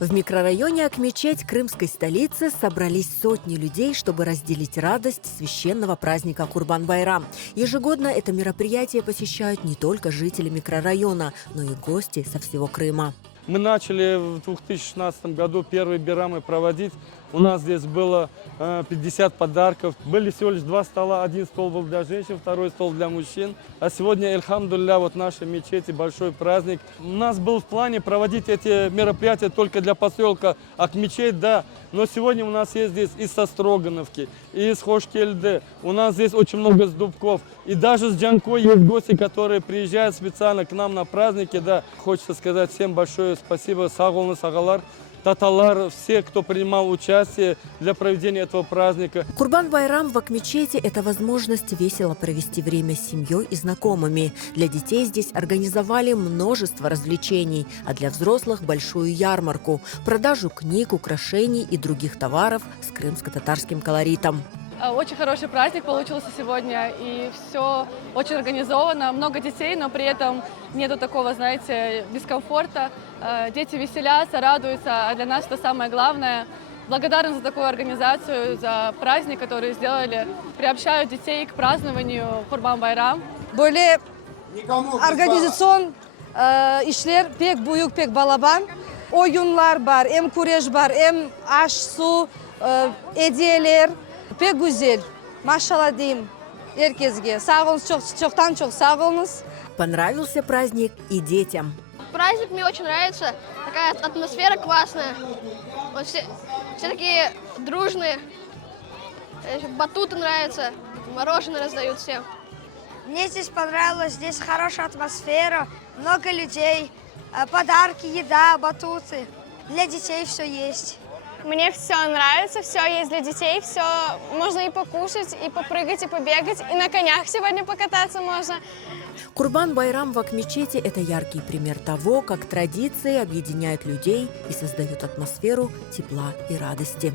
В микрорайоне Акмечеть крымской столицы собрались сотни людей, чтобы разделить радость священного праздника Курбан-Байрам. Ежегодно это мероприятие посещают не только жители микрорайона, но и гости со всего Крыма. Мы начали в 2016 году первые бирамы проводить. У нас здесь было 50 подарков. Были всего лишь 2 стола. Один стол был для женщин, второй стол для мужчин. А сегодня, альхамдулилля, вот нашей мечети большой праздник. У нас был в плане проводить эти мероприятия только для поселка Акмечеть, да. Но сегодня у нас есть здесь и со Строгановки, и из Хошкельды. У нас здесь очень много с Дубков. И даже с Джанко есть гости, которые приезжают специально к нам на праздники, да. Хочется сказать всем большое спасибо. Сагулны, Сагалар, Таталар, все, кто принимал участие для проведения этого праздника. Курбан-Байрам в Акмечете – это возможность весело провести время с семьей и знакомыми. Для детей здесь организовали множество развлечений, а для взрослых – большую ярмарку, продажу книг, украшений и других товаров с крымско-татарским колоритом. Очень хороший праздник получился сегодня, и все очень организовано. Много детей, но при этом нету такого, знаете, дискомфорта. Дети веселятся, радуются, а для нас это самое главное. Благодарны за такую организацию, за праздник, который сделали. Приобщают детей к празднованию Курбан-Байрам. Böyle organizasyon işler pek büyük, pek balaban. Oyunlar var, hem kureş var, hem aş, su, hediyeler. Pek güzel. Maşallah diyeyim herkese. Sağ olun, çoktan çok sağ olunuz. Понравился праздник и детям. Праздник мне очень нравится, такая атмосфера классная. Вот все такие дружные, батуты нравятся, мороженое раздают всем. Мне здесь понравилось, здесь хорошая атмосфера, много людей, подарки, еда, батуты. Для детей все есть. Мне все нравится, все есть для детей, все можно и покушать, и попрыгать, и побегать, и на конях сегодня покататься можно. Курбан-Байрам в Акмечете – это яркий пример того, как традиции объединяют людей и создают атмосферу тепла и радости.